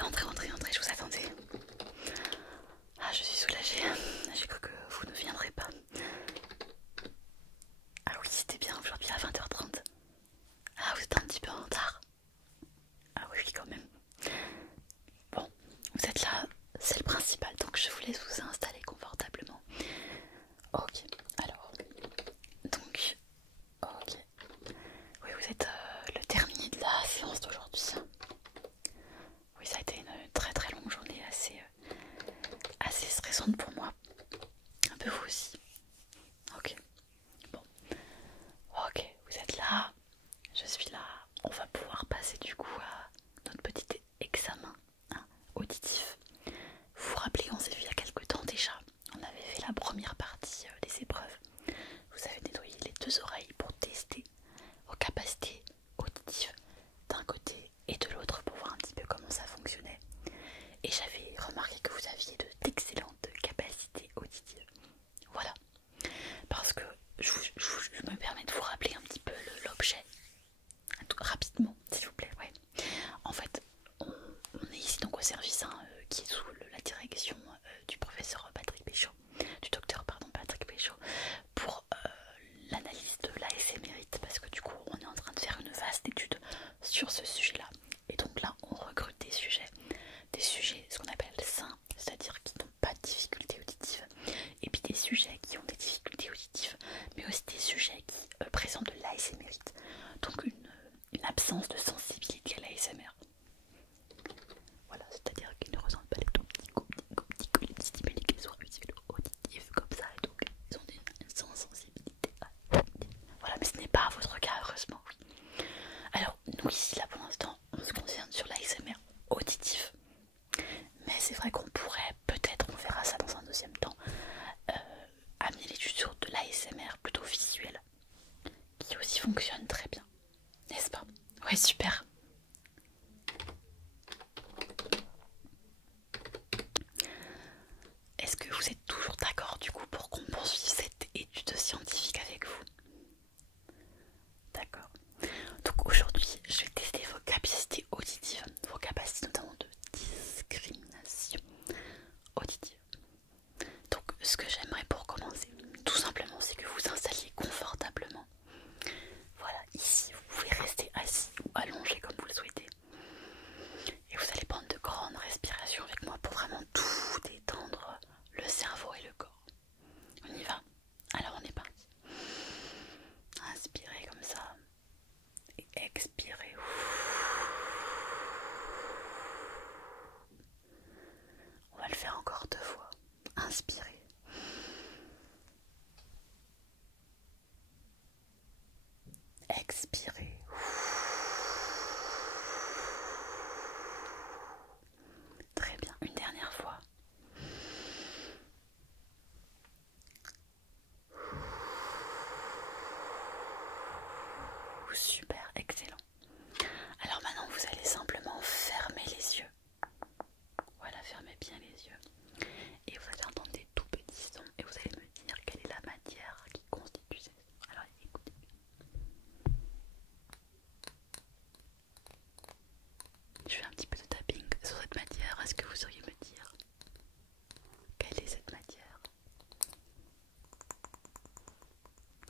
Oui, entrez, je vous attendais. Ah, je suis soulagée. J'ai cru que vous ne viendrez pas. Ah oui, c'était bien aujourd'hui à 20h30. Ah, vous êtes un petit peu en retard. Ah oui, oui, quand même. Bon, vous êtes là, c'est le principal, donc je vous laisse vous installer confortablement. Ok, alors, donc, ok. Oui, vous êtes le terminé de la séance d'aujourd'hui. Oui, ça a été une très très longue journée, assez stressante pour moi. Un peu vous aussi. Ok, bon. Ok, vous êtes là, je suis là. On va pouvoir passer du coup à notre petit examen auditif. Vous vous rappelez, on s'est vu il y a quelques temps déjà. On avait fait la première partie des épreuves. Vous avez nettoyé les deux oreilles pour tester vos capacités auditives d'un côté et de l'autre pour voir un petit peu comment ça fonctionnait. Et j'avais remarqué que vous aviez d'excellentes capacités auditives. Voilà. Parce que je me permets de vous rappeler un petit peu l'objet. Rapidement, s'il vous plaît. Ouais. En fait, on est ici donc au service qui est sous la direction du professeur Patrick Péchaud, du docteur pardon Patrick Péchaud, pour l'analyse de l'ASMR, parce que du coup on est en train de faire une vaste étude sur ce sujet-là. Et donc là on recrute des sujets ce qu'on appelle sains, c'est-à-dire qui n'ont pas de difficultés auditives, et puis des sujets qui ont des difficultés auditives, mais aussi des sujets qui présentent de l'ASMR, donc une absence de sensibilité à l'ASMR. Voilà, c'est-à-dire qu'ils ne ressentent pas les tout petits stimuli qu'ils soient visuels auditifs comme ça, et donc ils ont une sensibilité. Voilà, mais ce n'est pas votre cas, heureusement, oui. Alors, nous ici, là pour l'instant, on se concentre sur l'ASMR auditif. Mais c'est vrai qu'on pourrait, peut-être, on verra ça dans un deuxième temps, amener l'étude sur de l'ASMR plutôt visuel, qui aussi fonctionne très bien, n'est-ce pas? Ouais, super. Est-ce que vous êtes toujours d'accord du coup pour qu'on poursuive cette étude scientifique avec vous? D'accord. Donc aujourd'hui, je vais tester vos capacités auditives, vos capacités notamment de discrimination auditive. Donc ce que j'aimerais pour commencer, tout simplement, c'est que vous vous installiez confortablement. Voilà, ici, vous pouvez rester assis ou allongé comme vous le souhaitez. Et vous allez prendre de grandes respirations avec moi pour vraiment tout détendre, le cerveau et le corps. On y va? Alors on est parti. Inspirez comme ça et expirez. On va le faire encore 2 fois. Inspirez. Expirez. Très bien. Une dernière fois. Super, excellent. Alors maintenant, vous allez simplement fermer les yeux. Voilà, fermez bien les yeux. Et vous allez entendre des tout petits sons et vous allez me dire quelle est la matière qui constitue ces sons. Alors écoutez. Je fais un petit peu de tapping sur cette matière. Est-ce que vous sauriez me dire quelle est cette matière?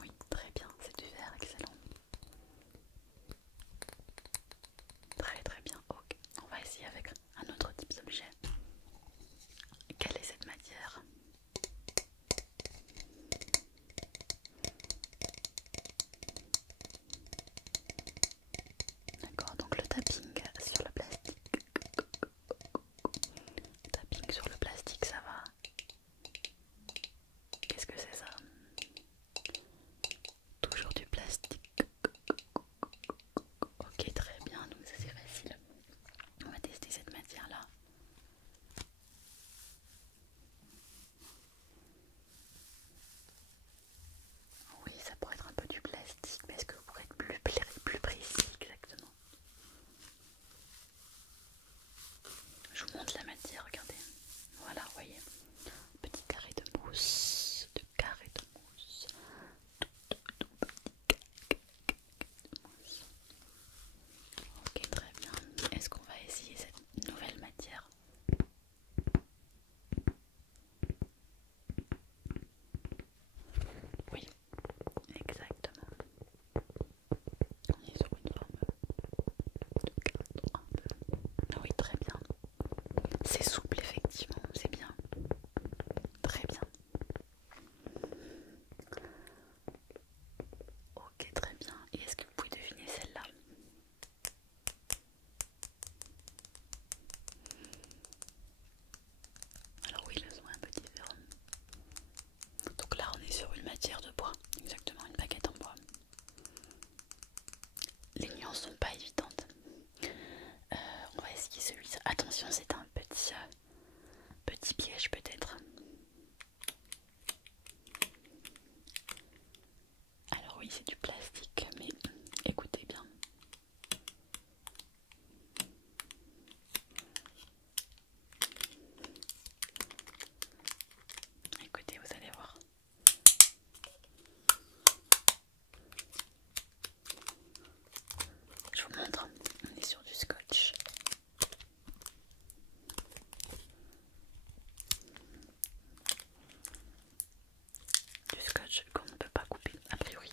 Oui, très bien, c'est du verre, excellent. c'est du plastique, mais écoutez bien. Écoutez, vous allez voir. Je vous montre, on est sur du scotch. Du scotch qu'on ne peut pas couper a priori.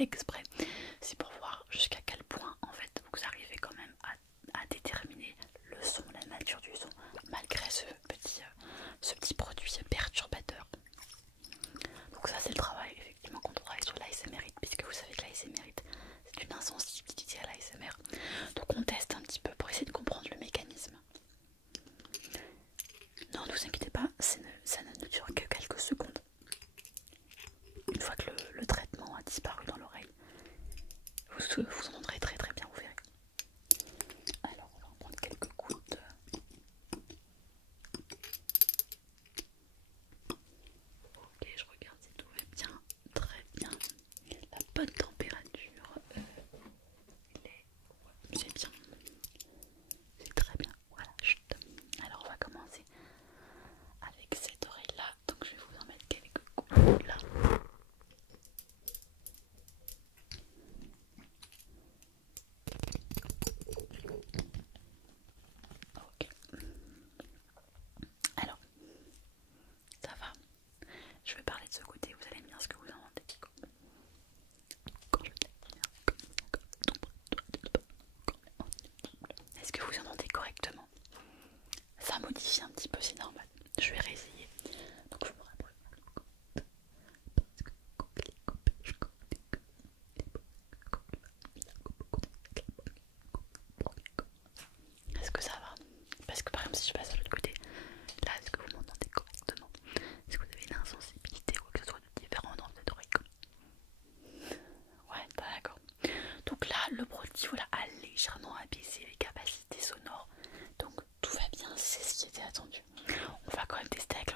fait exprès. C'est pour voir jusqu'à quel point en fait vous arrivez quand même à déterminer le son, la nature du son, malgré ce petit produit perturbateur. Donc ça c'est le travail effectivement quand on travaille sur l'ASMR, puisque vous savez que l'ASMR c'est une insensibilité à l'ASMR. Donc on teste un petit peu pour essayer de comprendre le mécanisme. Non, ne vous inquiétez pas, ça ne dure que quelques secondes. Une fois que le traitement a disparu dans l'oreille, vous entendrez très très bien, vous verrez. Alors on va en prendre quelques gouttes. Ok, je regarde si tout va bien, très bien. La bonne température, c'est bien, c'est très bien. Voilà, chut. Alors on va commencer avec cette oreille là, donc je vais vous en mettre quelques gouttes là. Ok. Alors, ça va. Je vais parler de ce côté, vous allez me dire ce que vous entendez. Est-ce que vous entendez correctement? Ça modifie un petit peu, c'est normal. Je vais réessayer. Donc je me rapproche. Est-ce que ça va? Parce que par exemple si je passe de l'autre côté, là est-ce que vous m'entendez correctement? Est-ce que vous avez une insensibilité ou quelque chose de différent dans cette oreille? Ouais, pas d'accord. Donc là le produit voilà, a légèrement abaissé les capacités sonores. Donc tout va bien, c'est ce qui était attendu. On va quand même tester avec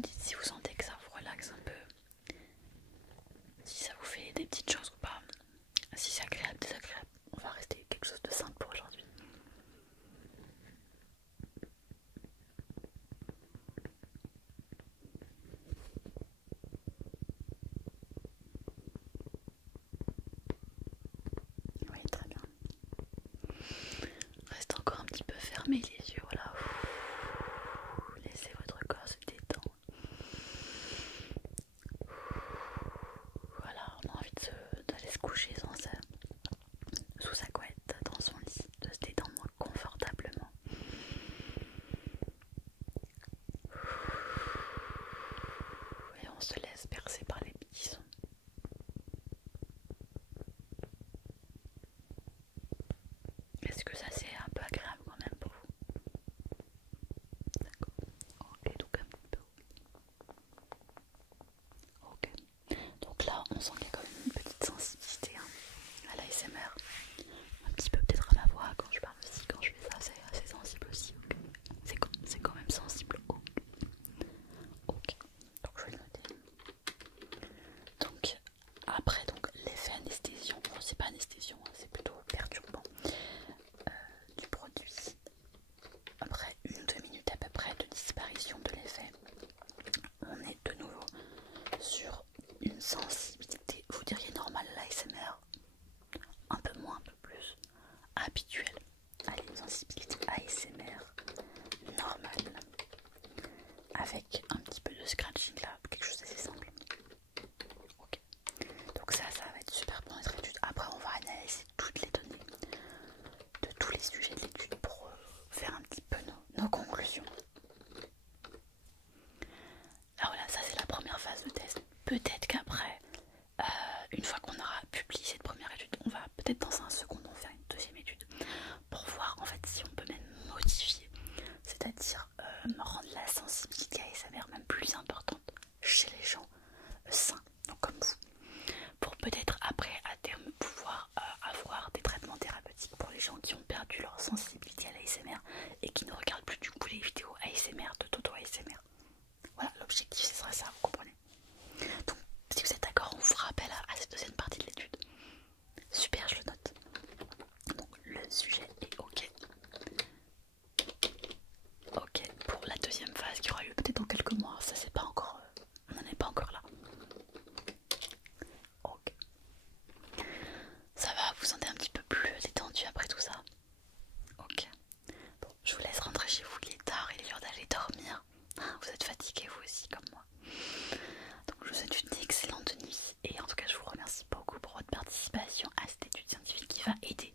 dites si vous sentez que ça vous relaxe un peu, si ça vous fait des petites choses ou pas, si c'est agréable, désagréable. On va rester quelque chose de simple pour aujourd'hui. Oui, très bien. Reste encore un petit peu fermé les yeux, voilà. Laissez votre corps se détendre. Voilà, on a envie d'aller se coucher sous sa couette, dans son lit, de se détendre confortablement. Et on se laisse bercer par les petits sons. Est-ce que ça c'est un peu agréable quand même pour vous? D'accord. Ok, donc un petit peu. Ok. Donc là, on sent qu'il y a quand même une petite sensibilité à l'ASMR. Un petit peu peut-être à ma voix quand je parle aussi, quand je fais ça, c'est assez sensible aussi. Okay. C'est quand même sensible. Ok. Donc je vais le noter. Donc après l'effet anesthésiant, bon, c'est pas anesthésiant, hein, c'est plutôt perturbant du produit. Après 1-2 minutes à peu près de disparition de l'effet, on est de nouveau sur une sensibilité, vous diriez normale l'ASMR, un peu moins, un peu plus habituelle. Allez, une sensibilité ASMR normale avec un petit peu de scratching là, quelque chose d'assez simple. Ok. Donc ça va être super pour notre étude. Après on va analyser toutes les données de tous les sujets de l'étude pour faire un petit peu nos conclusions. Alors voilà, ça c'est la première phase de test. Peut-être qu'après, une fois qu'on aura publié cette première étude, on va peut-être dans un second temps faire une deuxième étude pour voir en fait si on peut même modifier, c'est-à-dire rendre la sensibilité ASMR même plus importante chez les gens sains, donc comme vous, pour peut-être après à terme pouvoir avoir des traitements thérapeutiques pour les gens qui ont perdu leur sensibilité à l'ASMR et qui ne regardent plus du coup les vidéos ASMR de Toto ASMR. Voilà, l'objectif ce sera ça, vous comprenez. Donc si vous êtes d'accord, on vous rappelle à cette deuxième partie de l'étude. Super, je le note. Donc le sujet est ok. Ok, pour la deuxième phase qui aura lieu peut-être dans quelques mois, ça c'est pas encore, on n'en est pas encore là. Ok. Ça va, vous sentez un petit peu plus détendu après tout ça? Ok. Bon, je vous laisse rentrer chez vous, il est tard, il est l'heure d'aller dormir. Vous êtes fatigué vous aussi comme moi. Donc je vous souhaite une excellente nuit et en tout cas je vous remercie beaucoup pour votre participation à cette étude scientifique qui va aider